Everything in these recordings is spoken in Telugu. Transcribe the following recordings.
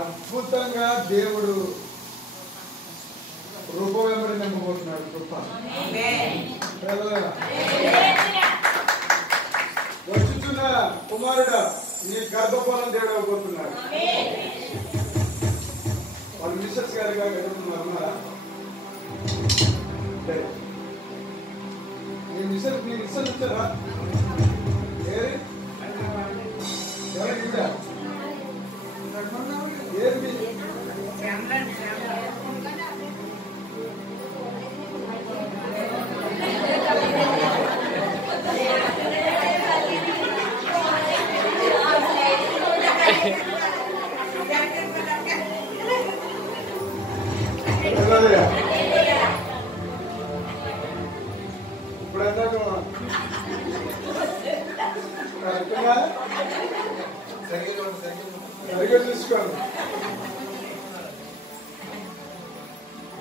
అద్భుతంగా దేవుడు రూపం వెంబడి నింపబోతున్నాడు. కృప వచ్చుచున్న కుమారుడా నీ గర్భఫలం దేవుడు అవ్వబోతున్నాడు. వాళ్ళు మిస్సెస్ గారిగా ఎదుగుతున్నారు. నీ మిస్సెస్ ఇచ్చారా?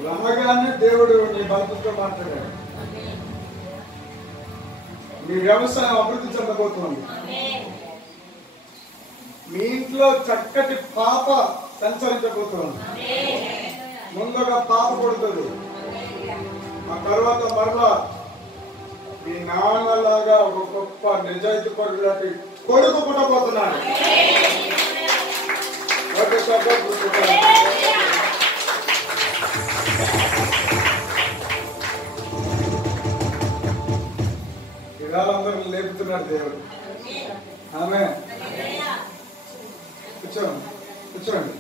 రాగానే దేవుడు నీ భర్తతో మాట్లాడాడు. మీ వ్యవసాయం అభివృద్ధి చెందబోతోంది. మీ ఇంట్లో చక్కటి పాప సంచరించబోతోంది. ముందుగా పాప పుడుతుంది, ఆ తర్వాత మరలా మీ నాన్నలాగా ఒక గొప్ప నిజాయితీ పరులాంటి కొడుకు పుట్టబోతున్నాడు. ఇవాళందరూ లేపుతున్నాడు దేవుడు. ఆమె కూర్చోండి, కూర్చోండి.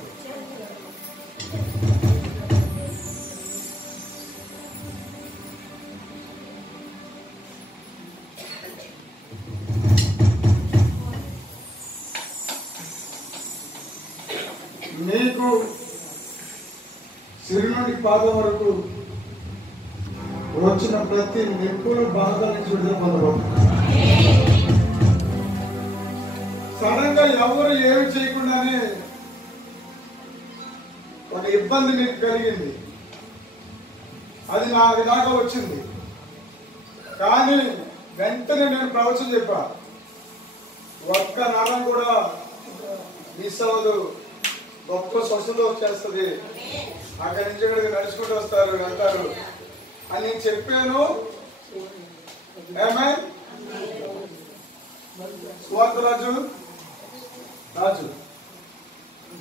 నీకు సిరి నుండి పాదం వరకు వచ్చిన ప్రతి నిప్పులు బాధల నుంచి విడుదల పొందబోతున్నారు. సడన్ గా ఎవరు ఏమి చేయకుండానే ఒక ఇబ్బంది నీకు కలిగింది. అది నాకు దాకా వచ్చింది. కానీ వెంటనే నేను ప్రవచనం చెప్పా, ఒక్క నరం కూడా మిస్ అవ్వదు, గొప్ప స్వస్థత వచ్చేస్తుంది, అక్కడి నుంచి ఇక్కడికి నడుచుకుంటూ వస్తారు అంటారు అని నేను చెప్పాను. స్వార్థ రాజు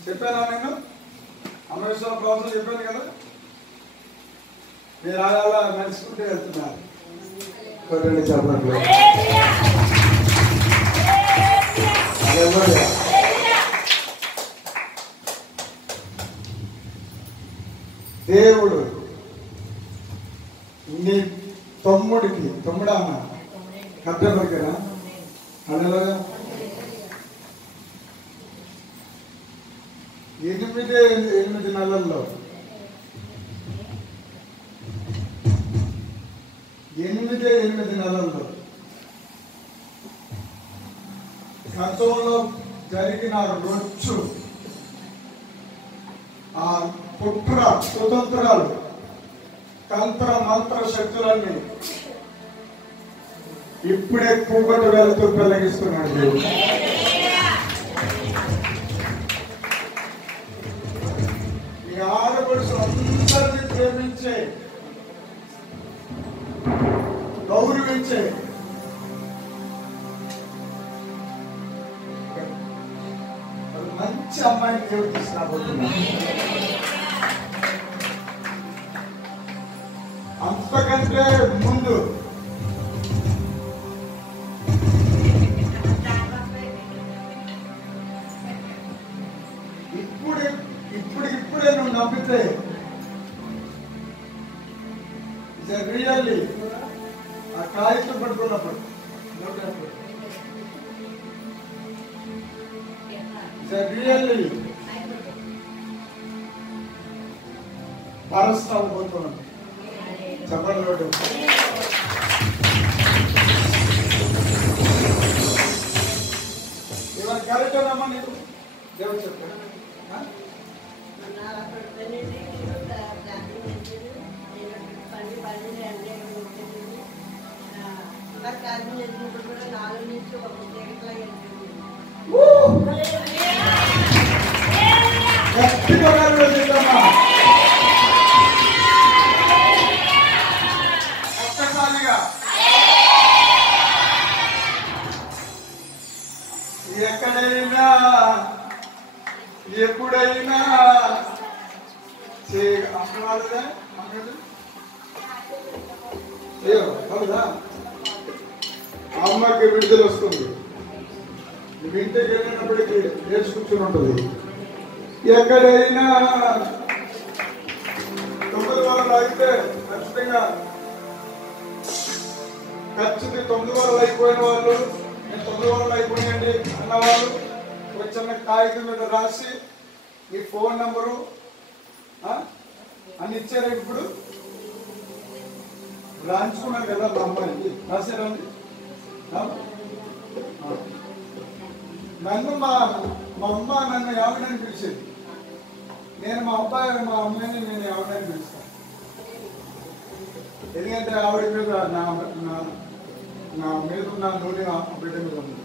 చెప్పానా? నేను అమరేశ్వరం ప్రవచనం చెప్పాను కదా. మీరు అలా నడుచుకుంటూ వెళ్తున్నారు. కొద్దిగా చెప్పండి. దేవుడు నీ తమ్ముడా కట్టబడినా అలా 8 నెలల్లో 8 నెలల్లో గతంలో జరిగిన రొచ్చు, ఆ కుతంత్రాలు, తంత్ర మంత్ర శక్తులన్నీ ఇప్పుడే కూగట వెళ్తూ పెళ్లగిస్తున్నాడు దేవుడు. ఈ ఆడపడుచు అందరినీ ప్రేమించే, గౌరవించే మంచి అమ్మాయిని దేవుడు తీసుకురాబోతున్నాడు. అంతకంటే ముందు ఇప్పుడే నువ్వు నమ్మితే రియల్లీ ఆ కాగితం పట్టుకున్నప్పుడు రియల్లీ పరస్తా పోతున్నాను. చెప్పండి. ఇవాళ కరెక్ట్ అమ్మా నీకు దేవుడు చెప్పాడు. గట్టిగా చెప్తామా? ఒక్కసారిగా ఎక్కడైనా ఎప్పుడైనా అమ్మవాళ్ళదే అవుదా? అమ్మకి విడుదల వస్తుంది. నువ్వు ఇంటికి వెళ్ళినప్పటికీ నేర్చుకుంటూనే ఉంటుంది. ఎక్కడైనా 9 వారాలు అయితే ఖచ్చితంగా 9 వారాలు అయిపోయిన వాళ్ళు, నేను 9 వారాలు అయిపోయాయండి అన్నవాళ్ళు ఒక చిన్న కాగితం మీద రాసి ఈ ఫోన్ నంబరు అని ఇచ్చారా? ఇప్పుడు రాయించుకున్నారు కదా మా అమ్మాయికి, రాశారండి. నన్ను మా అమ్మ నన్ను ఎవరిని పిలిచేది, నేను మా అమ్మాయిని నేను ఎవరిని పిలుస్తాను. ఎందుకంటే ఆవిడ మీద నా మీద ఉన్న నూనె నా బిడ్డ మీద ఉంది,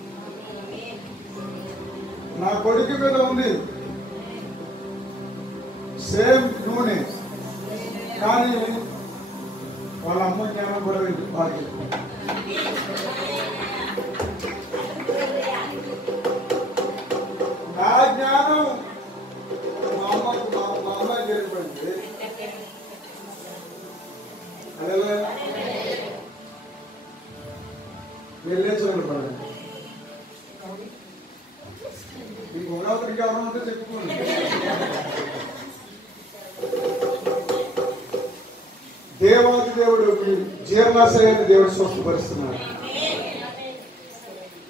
నా కొడుకు మీద ఉంది సేమ్ నూనె. కానీ వాళ్ళ అమ్మ జ్ఞానం కూడా బాగా నా జ్ఞానం మా అమ్మాయి జరిగిపోయింది. అదే వెళ్ళే చూడండి. మీకు ఒకరికి ఎవరు ఉంటే చెప్పుకోండి. దేవాది దేవుడు జీర్ణాశయాన్ని దేవుడు స్వస్థపరుస్తున్నాడు.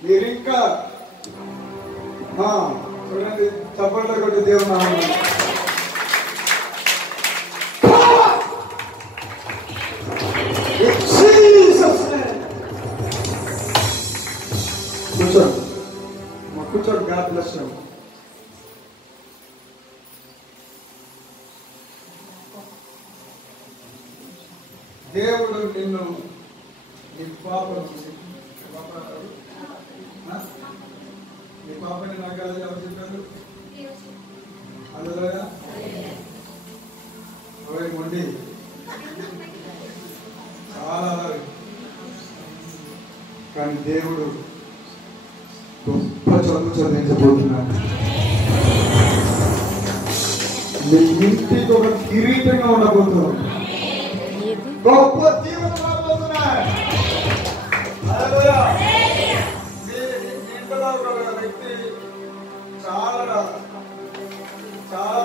మీరు ఇంకా చూడండి, చప్పట్ల కొట్టి దేవుడు నామమున కూర్చోండి, కూర్చోండి. God bless you. దేవుడు నిన్ను నీ పాపని నాకు అది ఎవరు చెప్పారు? అందులో మొండి చాలా కానీ దేవుడు గొప్ప చదువు చదివించబోతున్నాడు. మీ ఇంటికి ఒక కిరీటంగా ఉండబోతున్నాడు. గొప్ప జీవనం రాబోతున్నాడు. ఇంట్లో ఒక వ్యక్తి చాలా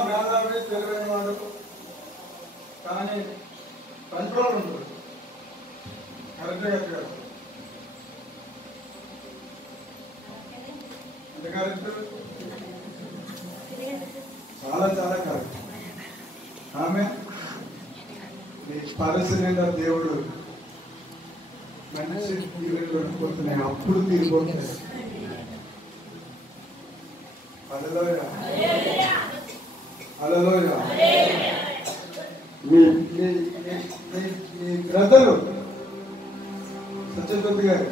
మేధావి, తెలివైన వాడు, కానీ కంట్రోల్ ఉంటుంది. కరెక్ట్గా కాదు అంటే కరెక్ట్, చాలా కరెక్ట్. ఆమె నీ పరిస్థితి దేవుడు మంచి తీరులు పడిపోతున్నాయి, అప్పుడు తీరిపోతున్నాయి. హల్లెలూయా, హల్లెలూయా. మీ బ్రదరు సత్యజ్యోతి గారు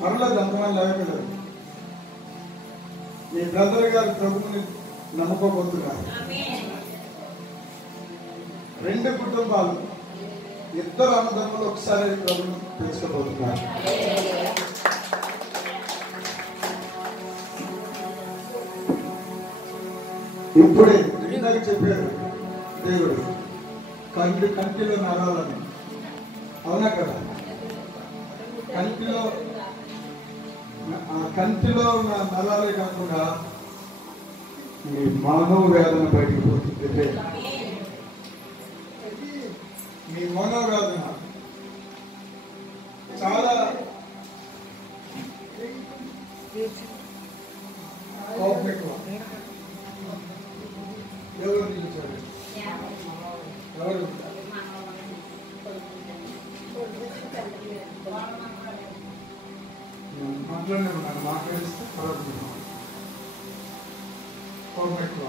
పర్లేదు, అంతమంది లేకపోలేదు. మీ బ్రదర్ గారు ప్రభుని నమ్మకపోతున్నారు. 2 కుటుంబాలు, 2 అన్నదమ్ములు ఒకసారి ప్రభుని తెలుసుకోబోతున్నారు. ఇప్పుడే ఇందాక చెప్పారు దేవుడు కంటిలో నరాలని. అవునా కదా? కంటిలో ఉన్న నరాలే కాకుండా మీ మనోవేదన బయటికి పోతుంది. మీ మనోవేదన చాలా కోపం ఎక్కువ. ఎవరు నిలిచారు? ఎవరు? మాట్లాడే ఉన్నాను, మాట్లాడిస్తే పర్వాలేదు. కోపం ఎక్కువ.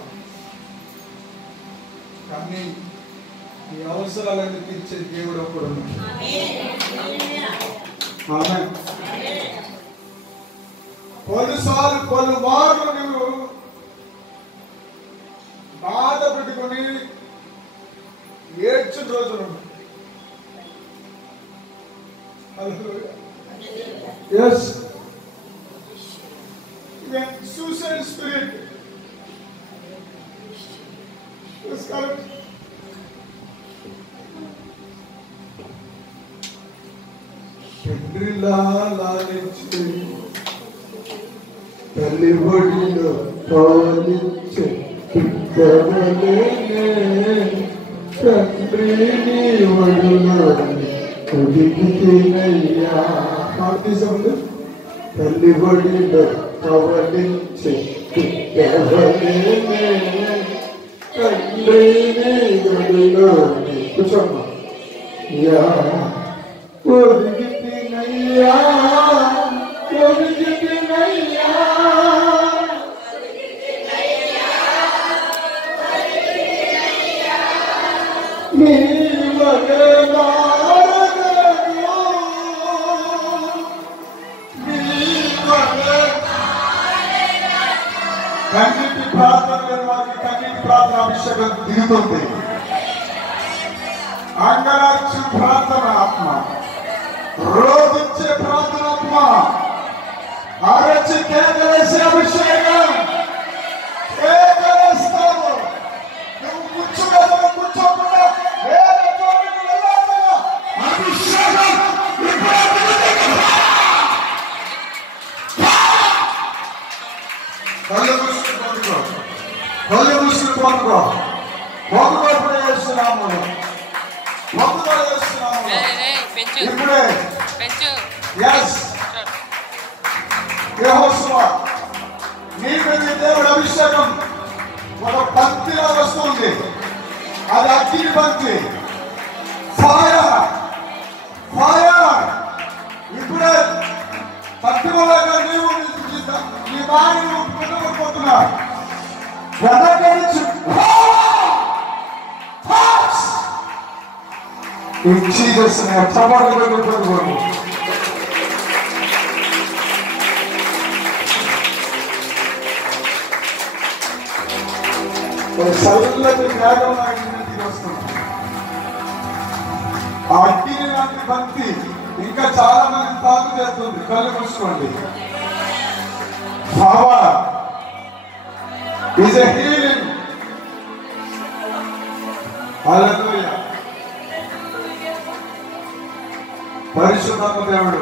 కానీ ఈ అవసరాలను తీర్చే దేవుడు ఒకడు ఉన్నాడు. పలుమార్లు నువ్వు బాధ పెట్టుకొని ఏడ్చిన రోజులు ఉన్నాయి. Yes. Even suicide spirit is correct. లాలించి తల్లి ఒడిలో పాలించే తండ్రిని ఒడిలో కుడికినయ్యా. తల్లి ఒడిలో పవలించే తండ్రిని ఒడిలో కూర్చోమ్మా. ఒడిగినయ్యా ఒడిగినయ్యా నీ కన్నీటి ప్రార్థన లేని వారికి కన్నీటి ప్రార్థన అభిషేకం దిగుతుంది. అంగరాక్ష ప్రార్థన ఆత్మ, రోధించే ప్రార్థన ఆత్మ, అరచి కేకలేసే అభిషేకం. కేకలేస్తావు నువ్వు కూర్చోకుండా కూర్చోకుండా వేరే చోటుకు వెళ్ళాలి. అభిషేకం కళ్ళు మూసుకుని పొందుకో, కళ్ళు మూసుకుని పొందుకో, పొందుకో చేస్తున్నాము, పొందుకో చేస్తున్నాము. ఇప్పుడే యెహోషువ నీ మీద దేవుడి అభిషేకం ఒక పంక్తిలో వస్తుంది. అది అగ్ని పంక్తి, ఫైర్ ఫైర్. ఇప్పుడే పట్టుకోలేక నీవు నీ భార్యను పుట్టకపోతున్నా చల్లటి మేఘం ఇంటికి వస్తుంది. ఆ అగ్ని లాంటి భక్తి ఇంకా చాలా మంది తాగు చేస్తుంది. కళ్ళు మూసుకోండి. Power is a healing. Hallelujah. పరిశుద్ధాత్మ దేవుడు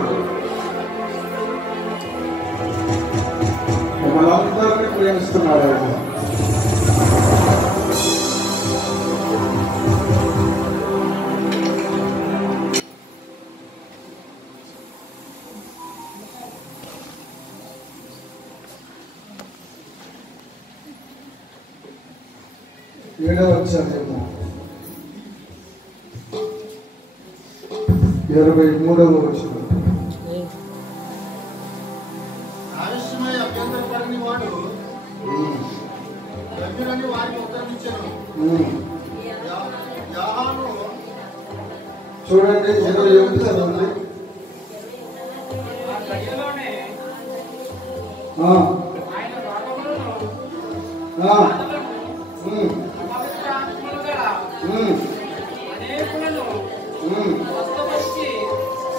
మిమ్మల్ని అందరినీ ప్రేమిస్తున్నాడు. ఏడవ అధ్యాయము 23వ వచనం. ఆలస్యమై అభ్యంతరపడని వాడు దగ్గరని వారికి ఉత్తరించెను. చూడండి 21 చదవండి.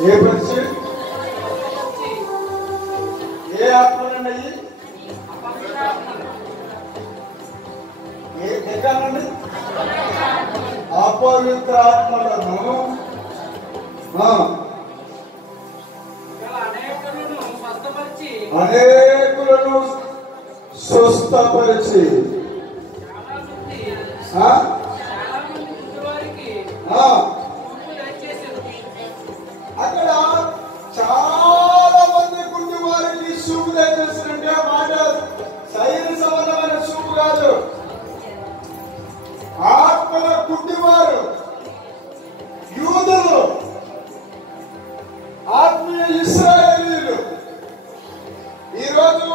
ఏ పరిస్థితి ఏ ఆత్మలండి? ఏ దగ్గరండి? అపవిత్ర ఆత్మలను అనేకులను స్వస్థపరిచి అక్కడ చాలా మంది గుడ్డి వారికి చూపు దయచేసినట్టే ఆ మాట శరీర సంబంధమైన చూపు కాదు. ఆత్మల గుడ్డివారు యూదులు, ఆత్మీయ ఇశ్రాయేలీయులు. ఈరోజు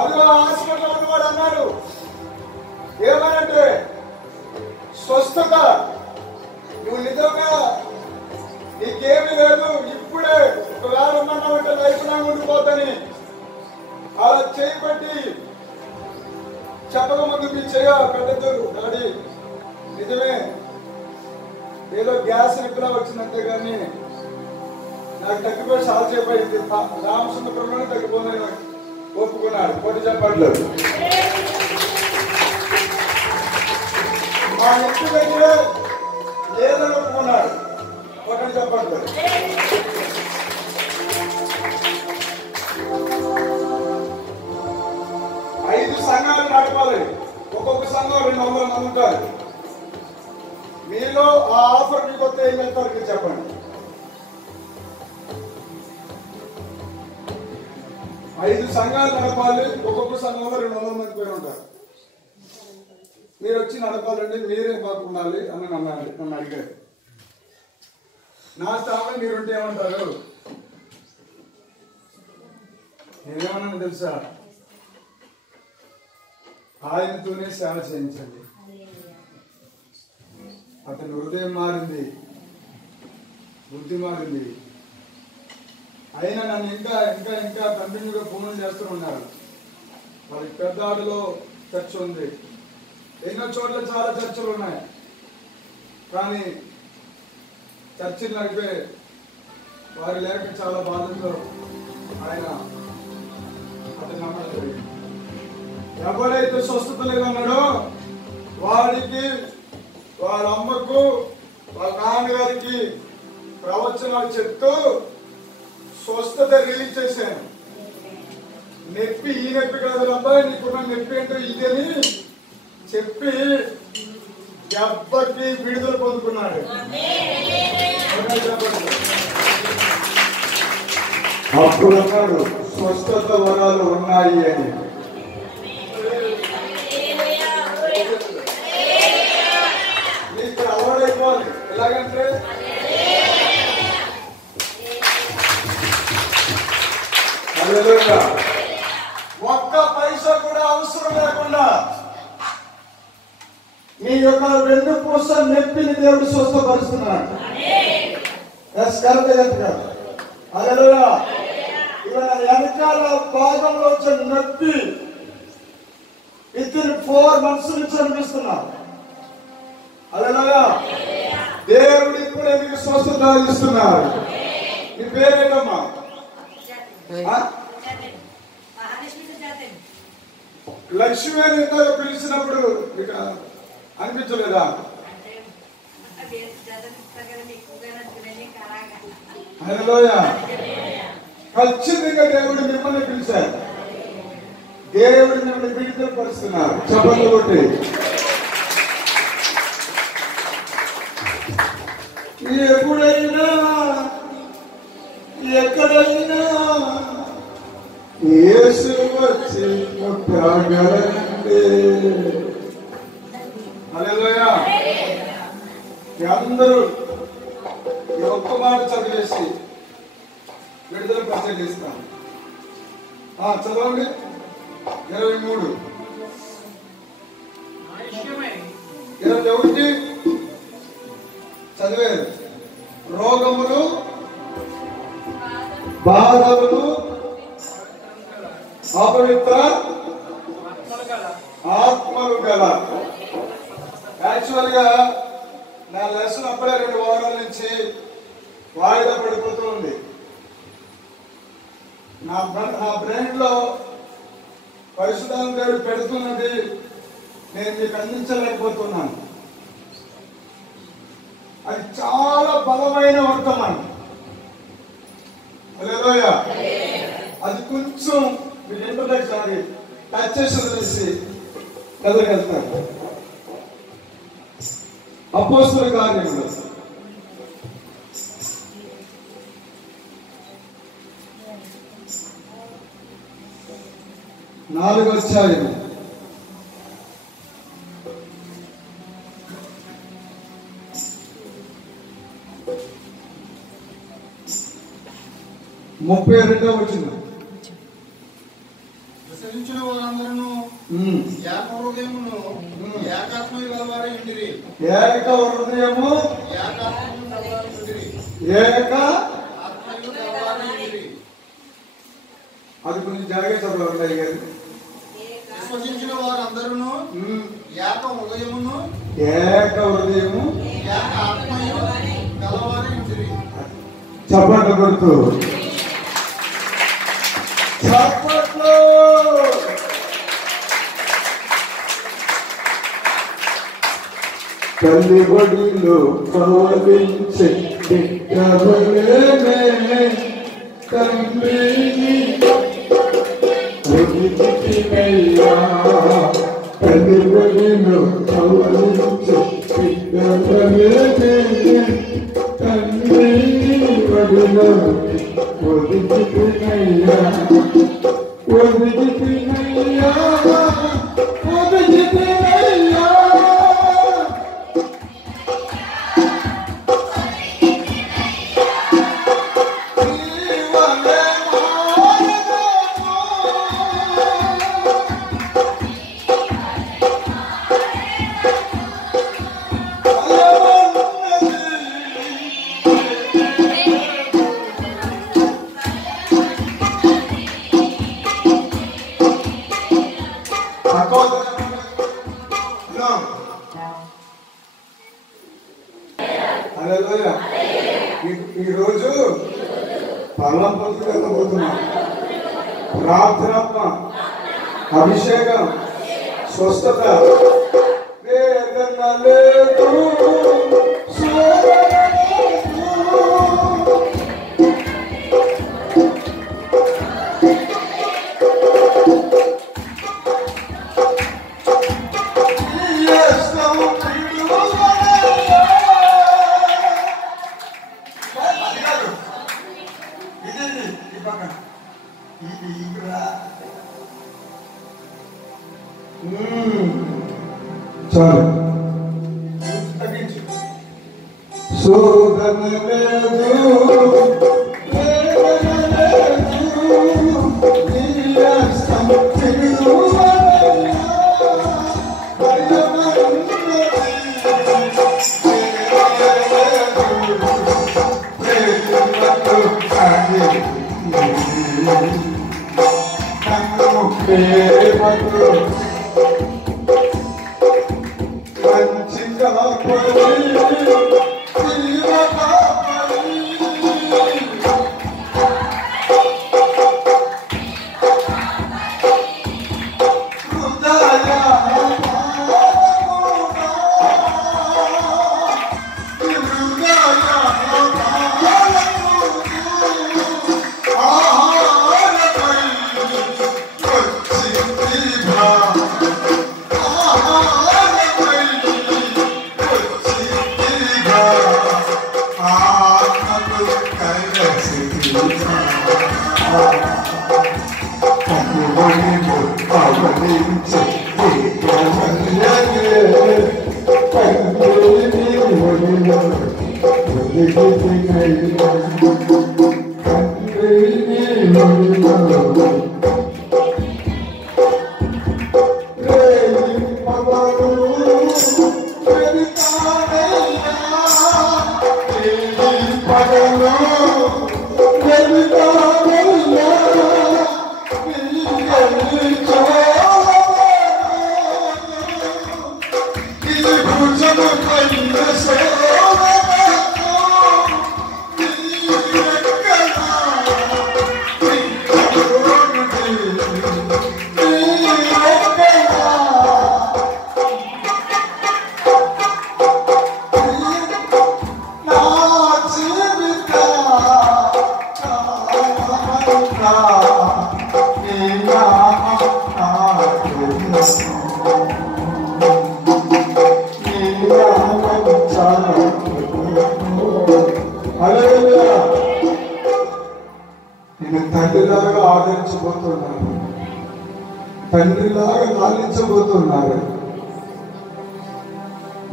అదిగో హాస్పిటల్ ఉన్నవాడు అన్నాడు ఏమనంటే స్వస్థత, నువ్వు నిజంగా నీకేమీ లేదు, ఇప్పుడే ఒకవేళ ఉన్నామంటే లైఫ్ లాంగ్ ఉండిపోతాని అలా చేయబట్టి చెప్పక ముందు మీ చేయ పెట్టద్దు. డాడీ నిజమే, ఏదో గ్యాస్ నిప్పులా వచ్చిందంతే కానీ నాకు తగ్గిపోయి చాలా సేపు అయింది. రామచంద్రపురంలోనే తగ్గిపోయింది ఒప్పుకున్నాడు. కోటి చెప్పట్లు మా ఇంటి దగ్గరే లేదని ఒప్పుకున్నాడు. కోటి చెప్పట్లు 5 సంఘాలు నడపాలి. ఒక్కొక్క సంఘం 200 మంది ఉంటారు. మీలో ఆ ఆఫర్ మీకు వస్తే ఏం చేస్తారు చెప్పండి. 5 సంఘాలు నడపాలి. ఒక్కొక్క సంఘంలో 200 మంది పేరు ఉంటారు. మీరు వచ్చి నడపాలంటే మీరే మాకు ఉండాలి అని నన్ను అడిగారు. నా స్థానం మీరుంటే ఏమంటారు? నేనేమన్నా తెలుసా? ఆయనతోనే సేవ చేయించండి. అతని హృదయం మారింది, బుద్ధి మారింది. అయినా నన్ను ఇంకా ఇంకా ఇంకా కంటిన్యూగా ఫోన్లు చేస్తూ ఉన్నారు. వాళ్ళకి పెద్ద ఆటలో చర్చ ఉంది, ఎన్నో చోట్ల చాలా చర్చలు ఉన్నాయి. కానీ చర్చలు నడిపే వారి లేక చాలా బాధల్లో ఆయన అతను నమ్మలేదు. ఎవరైతే స్వస్థతలుగా ఉన్నాడో వాడికి, వాళ్ళ అమ్మకు, వాళ్ళ నాన్నగారికి ప్రవచనాలు చెప్తూ స్వస్థత రిలీజ్ చేశాను. నొప్పి ఈ నొప్పి కాదు అబ్బాయి, నీకున్న నొప్పి ఏంటో ఇదని చెప్పి దెబ్బకి విడుదల పొందుకున్నాడు. అప్పుడు అన్నాడు స్వస్థత వరాలు ఉన్నాయి అని. నీకు అలవాటు అయిపోవాలి. ఎలాగంటే ఒక్క పైసా కూడా అవసరం లేకుండా మీ యొక్క 2 పూస నొప్పిని దేవుడు స్వస్థపరుస్తున్నాడు. వెనకాల భాగంలో వచ్చిన నొప్పి విత్ ఇన్ 4 months నుంచి అనిపిస్తున్నారు. అలా దేవుడు ఇప్పుడే మీకు స్వస్థత ఇస్తున్నారు. మీ పేరేంటమ్మా? లక్ష్మి అని ఇందాక పిలిచినప్పుడు మీకు అనిపించలేదా? ఖచ్చితంగా దేవుడు మిమ్మల్ని పిలిచారు. దేవుడు మిమ్మల్ని విడుదల పరుస్తున్నారు. చెప్పండి కొట్టి. ఎప్పుడైనా ఎక్కడైనా యేసు వచ్చి ముట్టగలండి. హల్లెలూయా. అందరూ ఒక్క మాట చదివేసి విడుదల పరిచయం చేస్తాం. చదవండి 23 21 చదివేది. రోగములు, బాధలు, అపవిత్ర ఆత్మలు గల. యాక్చువల్ గా నా లెసన్ అప్పుడే 2 వారాల నుంచి వాయిదా పడిపోతూ ఉంది. నా బ్రెయిన్ లో పరిశుద్ధాత్మ దేవుడు పెడుతున్నది నేను మీకు అందించలేకపోతున్నాను. అది చాలా బలమైన వర్తమానం. హల్లెలూయా. అది కొంచెం మీరు ఇంటర్నెట్ టచ్ చేసి కదలగలుగుతారు. అపోస్తలుల కార్యములు 4వ అధ్యాయం 32వ వచనం. విశ్వసించిన వారందరూ ఏక హృదయమును ఏకాత్మయు గలవారై ఉండిరి. ఏక హృదయము ఏక ఆత్మయు గలవారై ఉండిరి. అది కొంచెం జాగ్రత్త చదవాలి గారు. విశ్వసించిన వారందరూ ఏక హృదయమును ఏక హృదయము ఏక ఆత్మయు కలవారి ఉండిరి. చప్పట్లు కొడుతూ చప్పట్లు. తల్లి ఒడిలో పవలించే బిడ్డవలేనే తండ్రిని ఒదిగితినయ్యా. తల్లి ఒడిలో పవలించే బిడ్డవలేనే తండ్రిని ఒడిలో ఒదిగితినయ్యా. ఒదిగితినయ్యా ఒదిగితినయ్యా. ఈరోజు పల్లపతికి వెళ్ళబోతున్నాం. ప్రార్థన, అభిషేకం, స్వస్థత. వేదన లేదు, శోధన లేదు. చాలు తగ్గించు. శోధన లేదు, వేదన లేదు, నీరసం విడువలయ్యా. భయమన్నది ప్రేమతో సాగి కన్ను ప్రేమతో తండ్రిలాగా ఆదరించబోతున్నారు, తండ్రిలాగా లాలించబోతున్నారు.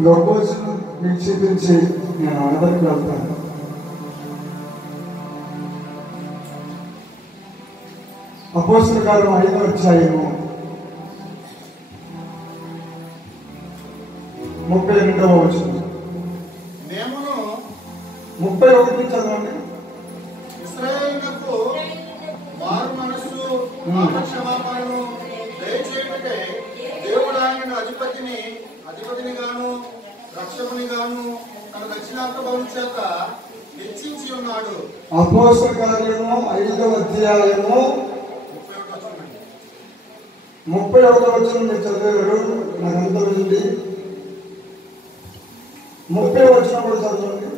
లోకోజను మీకు చూపించి నేను అందరికి వెళ్తాను. అపోస్తలుల కార్యం 5వ అధ్యాయము 32వ వచనం. 31 చదవండి. ఇశ్రాయేలునకు మారు మనస్సు క్షమాపణను దయచేయుటకై దేవుడు ఆయన అధిపతిని గాను రక్షకుని గాను తన దక్షిణాంత బలం చేత హెచ్చించి ఉన్నాడు. అపోస్తల కార్యము 5వ అధ్యాయము 31వ వచనం మీరు చదివారు. నాకు అంత ఉంది. 30వ వచనం కూడా చదవండి.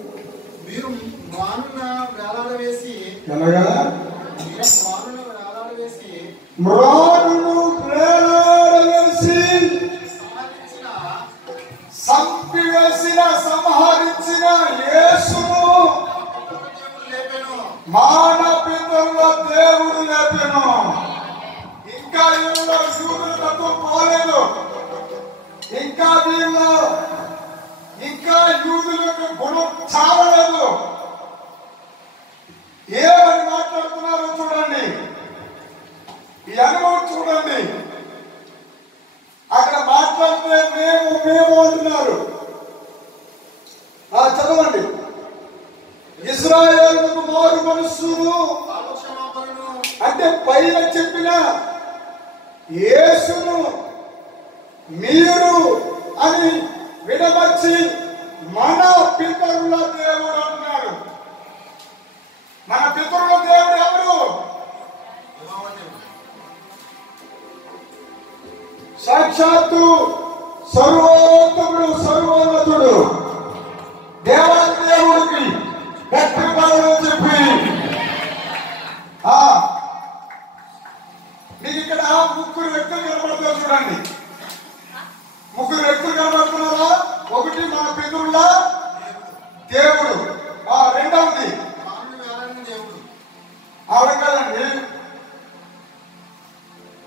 మీరు మానున వేలాడవేసి ఎలాగా మ్రానును వేలాడవేసి సంపివేసిన సంహరించిన యేసును మాన పితరుల దేవుడు లేపెను. ఇంకా వీళ్ళలో యూదులతో పోలేదు. ఇంకా యూదులకు గుణం చాలలేదు. ఏమని మాట్లాడుతున్నారో చూడండి. ఈ అనుభవం చూడండి. అక్కడ మాట్లాడితే మేము అంటున్నారు. చదవండి. ఇశ్రాయేలుకు మారు మనస్సును అంటే పైన చెప్పిన యేసును మీరు అని విడమర్చి మన పితరుల దేవుడు అన్నారు. మన పితరుల దేవుడు ఎవరు? సాక్షాత్తు సర్వోత్తముడు సర్వోన్నతుడు దేవాది దేవుడికి గట్టి పనులు చెప్పి మీకు ఇక్కడ 3 వ్యక్తులు కనబడుతున్నారు. చూడండి, 3 వ్యక్తులు కనబడుతున్నారా? ఒకటి మన పితరుల దేవుడు, రెండవది ఆవిడ కాదండి,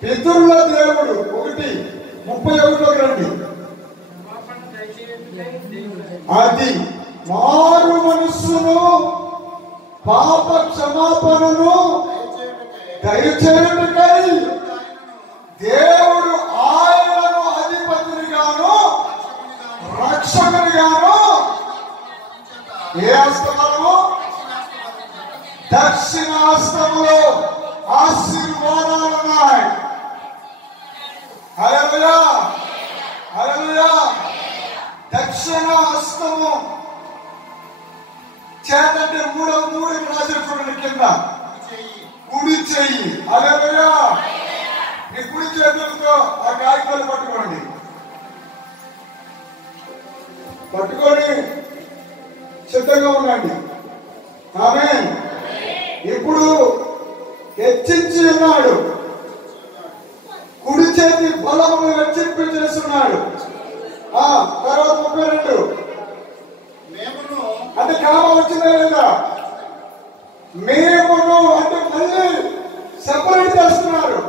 పితరుల దేవుడు. ఒకటి 31లోకి రండి. అది మారు మనస్సును పాప క్షమాపణను దయచేయుటకై దేవుడు ఆయనను అధిపతినిగాను రక్షకునిగాను ఏ హస్తము? దక్షిణాస్తములో ఆశీర్వాదాలు ఉన్నాయి. హల్లెలూయా, హల్లెలూయా. దక్షిణ హస్తము చేతంటే 3 రాజులు చూడండి కింద. కుడి చెయ్యి. హల్లెలూయా. మీ కుడి చేతులతో ఆ కాగితాలు పట్టుకొని సిద్ధంగా ఉండండి. ఆమేన్. ఇప్పుడు హెచ్చించి ఉన్నాడు. కుడి చేతి బలమును హెచ్చింపు చేస్తున్నాడు. తర్వాత 32 అంటే కామం వచ్చిందా లేదా? మేమును అంటే మళ్ళీ సెపరేట్ చేస్తున్నారు.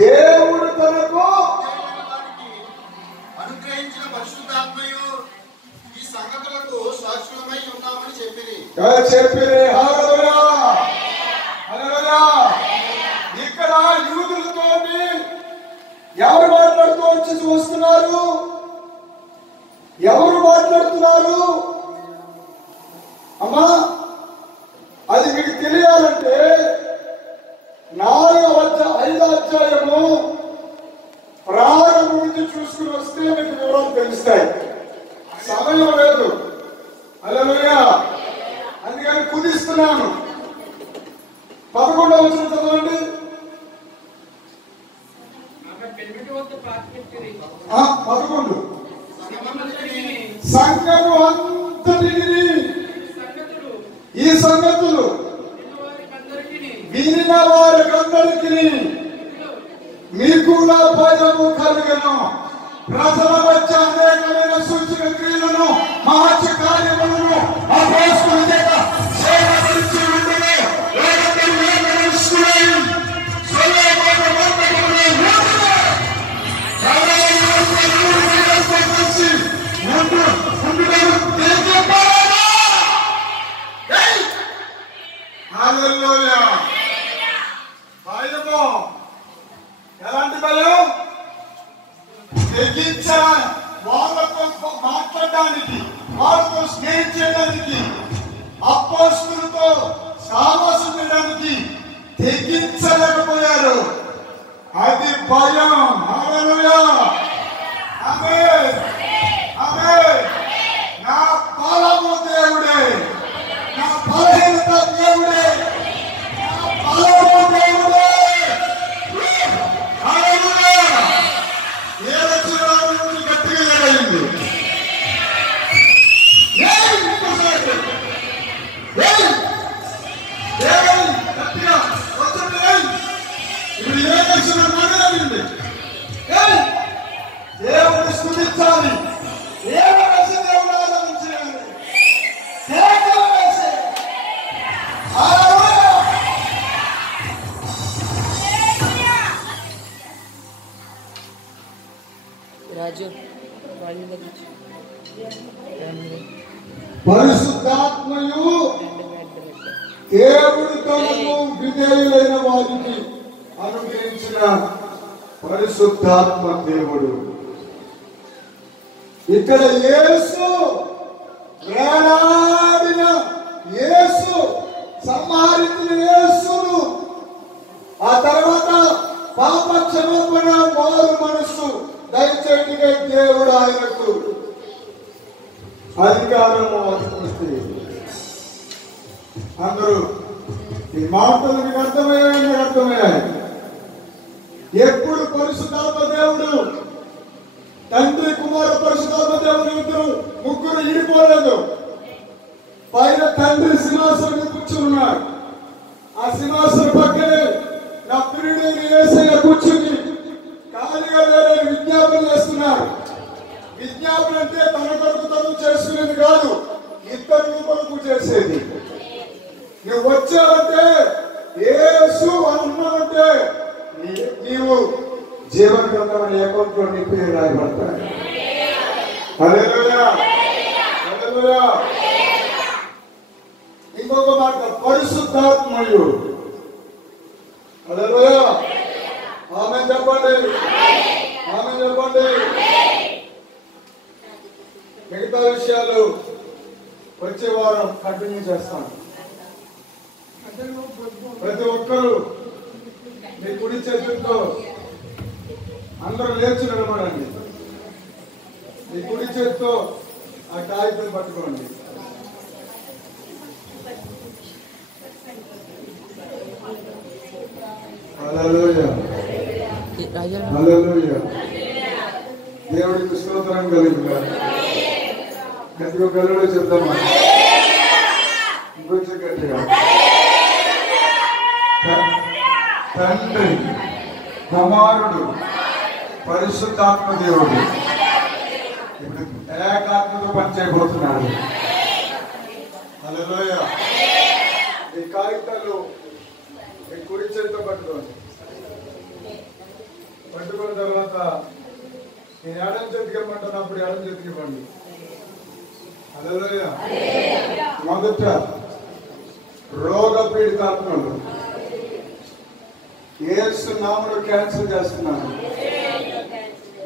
దేవుడు తనకు అనుగ్రహించిన పరిశుద్ధాత్మయు ఈ సంగతులకు సాక్షులమై ఉన్నామని చెప్పిరి. హల్లెలూయా, హల్లెలూయా. ఇక్కడ యూదులతో ఎవరు మాట్లాడుతూ వచ్చి చూస్తున్నారు? ఎవరు మాట్లాడుతున్నారు? అమ్మా, అది మీకు తెలియాలంటే 5వ అధ్యాయము ప్రారంభం నుంచి చూసుకుని వస్తే మీకు వివరాలు తెలుస్తాయి. సమయం లేదు. హల్లెలూయా. అందుకని కుదిస్తున్నాను. 11వ వచనం చదవండి. 11 సంఘము అంతటిని ఈ సంగతులు వినిన వారికందరికీ మీకు నా భయము కలిగను. ప్రజల మధ్య అనేకమైన సూచన క్రియలను మహత్య కార్యములను అపోస్తలుల చేత సేవకరించి ఉండును. హల్లెలూయా. భయము ఎలాంటి భయం? తెగించ వాళ్ళతో మాట్లాడడానికి, వాళ్ళతో స్నేహించడానికి, అపోస్తలులతో సావాసం చేయడానికి తెగించలేకపోయారు. అది భయం. హల్లెలూయా. ఆమేన్. ఆమేన్. నా బలము దేవుడే, నా బలహీనత దేవుడే, నా బలము దేవుడే. హల్లెలూయా. ఏలచురావు నుంచి గట్టిగా ఎగయింది. గట్టిగా ఇప్పుడు ఏలచురావు మనది. దేవుడు స్తుతించాలి. ఏలవేసి దేవుడు ఆరాధించాలి. కేకలు వేసి హల్లెలూయా. రాజు పరిశుద్ధాత్మయు దేవుడు తనకు విధేయులైన వారికి అనుగ్రహించిన పరిశుద్ధాత్మ దేవుడు. ఇక్కడ యేసు వేలాడిన యేసు, సంహరించిన యేసును, ఆ తర్వాత పాప క్షమాపణ మారు మనస్సు దయచేటిగా దేవుడు ఆయనకు అధికారము అధికరిస్తే అందరూ ఈ మాటలు మీకు అర్థమయ్యాయి, మీకు అర్థమయ్యాయి. ఎప్పుడు పరిశుద్ధాత్మ దేవుడు, తండ్రి కుమార పరిశుద్ధాత్మ దేవుడు ఇద్దరు ముగ్గురు ఇడిపోలేదు. పైన తండ్రి సింహాసనం కూర్చున్నాడు. ఆ సింహాసనం పక్కనే నా ప్రియుడైన యేసయ్య కూర్చుని ఖాళీగా వేరే విజ్ఞాపన చేస్తున్నారు. విజ్ఞాపన అంటే తన కొరకు తను చేసుకునేది కాదు, ఇతరుల కొరకు చేసేది. నువ్వు వచ్చావంటే యేసు అన్నావంటే నీవు జీవన గ్రంథమైన అకౌంట్ లో నీ పేరు రాయబడతాయి. హల్లెలూయా. హల్లెలూయా. ఇంకొక మాట, పరిశుద్ధాత్మయు. హల్లెలూయా. ఆమేన్ చెప్పండి. ఆమేన్ చెప్పండి. మిగతా విషయాలు వచ్చే వారం కంటిన్యూ చేస్తాను. ప్రతి ఒక్కరూ మీ కుడి చేతులతో అందరూ లేచి నిలబడండి. మీ కుడి చేతితో ఆ కాగితం పట్టుకోండి. హల్లెలూయా. హల్లెలూయా. దేవుడికి స్తోత్రం కలుగుగా. గట్టిగా గల్లులో చెప్తామా? ఇంకొంచెం గట్టిగా. తండ్రి, కుమారుడు, పరిశుద్ధాత్మ దేవుడు ఇప్పుడు ఏకాత్మతో పనిచేయబోతున్నాడు. హల్లెలూయా. ఈ కాగితాలు ఈ కుడి చేతితో పట్టుకోండి. పట్టుకున్న తర్వాత నేను ఎడం చేతికి ఇవ్వమంటున్నప్పుడు ఎడం చేతికి ఇవ్వండి. హల్లెలూయా. మొదట రోగ పీడితాత్మలు యేసు నామములో క్యాన్సిల్ చేస్తున్నాను.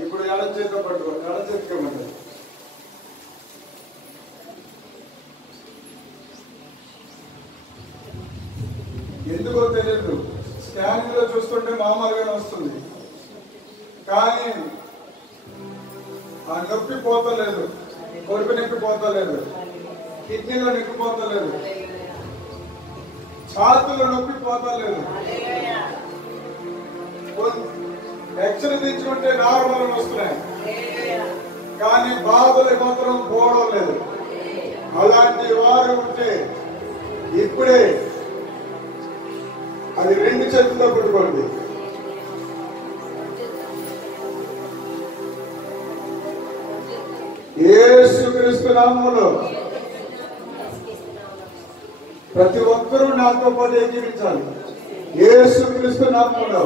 ఇప్పుడు ఎడం చేతితో పట్టుకోండి. ఎడం చేతికి ఇవ్వండి. ఎందుకో తెలియదు, స్కానింగ్ లో చూస్తుంటే మామూలుగానే వస్తుంది, కానీ ఆ నొప్పి పోతలేదు, కడుపు నొప్పి పోతలేదు, కిడ్నీలో నొప్పి పోతలేదు, ఛాతీలో నొప్పి పోతలేదు. ఎక్స్రే తెచ్చుకుంటే నార్మల్ వస్తున్నాయి, కానీ బాధలు మాత్రం పోవడం లేదు. అలాంటి వారు ఉంటే ఇప్పుడే అది రెండు చేతుల్లో పట్టుకోండి. యేసుక్రీస్తు నామములో ప్రతి ఒక్కరూ నాతో పాటు ఏకీవించాలి. యేసుక్రీస్తు నామములో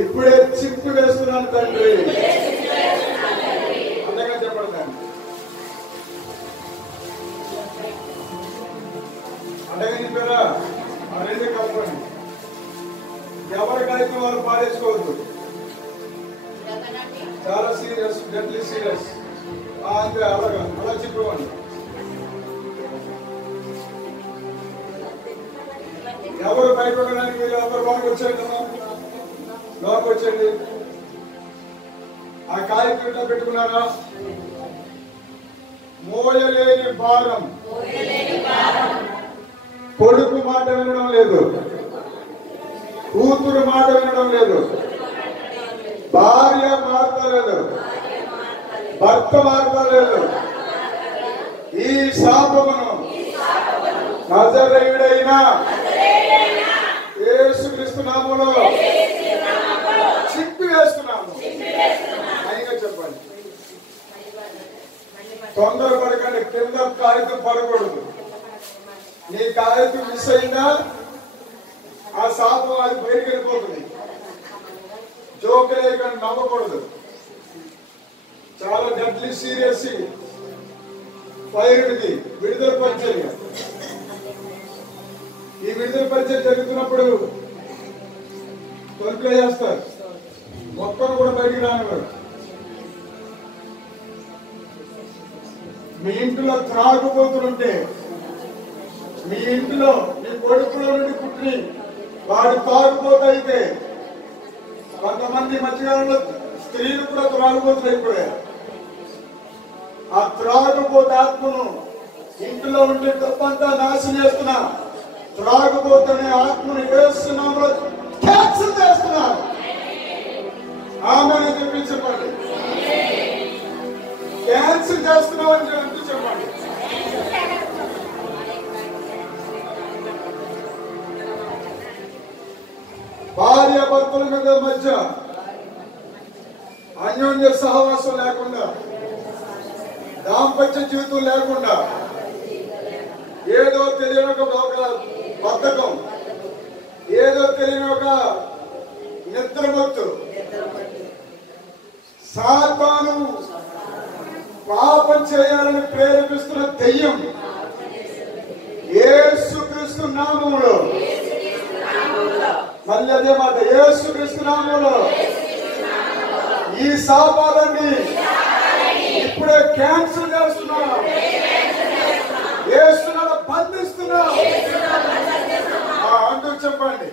ఇప్పుడే చిప్పు వేస్తున్నాను తండ్రి. అంతగా చెప్పండి. అంతగా చెప్పారా? ఆ రెండు కలపండి. ఎవరికైతే వాళ్ళు పాడేసుకోవద్దు. చాలా సీరియస్, డెడ్లీ సీరియస్. అంతే, అలాగా అలా చెప్పేవాడి. ఎవరు బయట ఉండడానికి మీరు ఎవరు లోనికి వచ్చేయండి, లోనికి వచ్చేయండి. ఆ కార్యక్రమంలో పెట్టుకున్నారా? మోయలేని భారం. కొడుకు మాట వినడం లేదు, కూతురు మాట వినడం లేదు, భార్య మారలేదు, భర్త మారలేదు. ఈ శాపమును నజరేయుడైన యేసుక్రీస్తు నామములో చింపి వేస్తున్నాము. అయినా చెప్పండి, తొందరపడకండి. కింద కాగితం పడకూడదు. నీ కాగితం మిస్ అయిందా ఆ శాపం అది బయటికి వెళ్ళిపోతుంది. జోకలేకుండా నవ్వకూడదు. చాలా డెడ్లీ సీరియస్ ఫైర్ ఇది. విడుదల పరిచర్య. ఈ విడుదల పరిచర్య జరుగుతున్నప్పుడు తొలిపే చేస్తారు. మొక్కను కూడా బయటికి రానివాడు. మీ ఇంట్లో త్రాగుబోతుంటే, మీ ఇంట్లో మీ కొడుకులో నుండి పుట్టి వాడు తాగుబోతు అయితే, కొంతమంది మధ్యకాలంలో స్త్రీలు కూడా త్రాగుబోతులు అయిపోయారు. ఆ త్రాగుబోతు ఆత్మను ఇంట్లో ఉండి తప్పంతా నాశనం చేస్తున్నా. త్రాగుబోతనే ఆత్మను వేస్తున్నాము, క్యాన్సిల్ చేస్తున్నారు. ఆమెను తెప్పించండి. క్యాన్సిల్ చేస్తున్నామని చెప్పండి. భార్య భర్తల మధ్య అన్యోన్య సహవాసం లేకుండా, దాంపత్య జీవితం లేకుండా, ఏదో తెలియని ఒక బద్ధకం, ఏదో తెలియని ఒక నిద్రమత్తు, సాతాను పాపం చేయాలని ప్రేరేపిస్తున్న దెయ్యం యేసుక్రీస్తు నామములో, మళ్ళీ అదే మాట, యేసుక్రీస్తు నామములో ఈ శాపాలన్నీ ఇప్పుడే క్యాన్సిల్ చేస్తున్నా. యేసునామములో బంధిస్తున్నా. అందరూ చెప్పండి.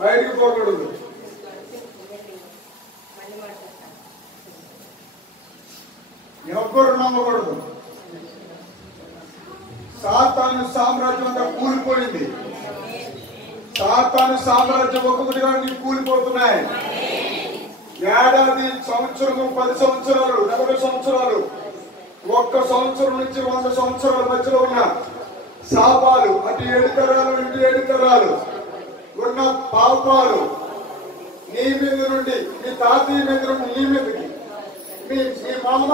బయటికి పోకూడదు. ఎవ్వరు నమ్మకూడదు. సాతాను సామ్రాజ్యం అంతా కూలిపోయింది. సాతాను సామ్రాజ్యం ఒక్కొక్కటిగా కూలిపోతున్నాయి. ఏడాది, సంవత్సరము, 10 సంవత్సరాలు, 40 సంవత్సరాలు, 1 సంవత్సరం నుంచి 100 సంవత్సరాల మధ్యలో ఉన్న శాపాలు, అటు 7 తరాలు, ఇటు 7 తరాలు ఉన్న పాపాలు నీ మీద నుండి, మీ తాతయ్య మీద నుండి నీ మీదకి, మీ మామ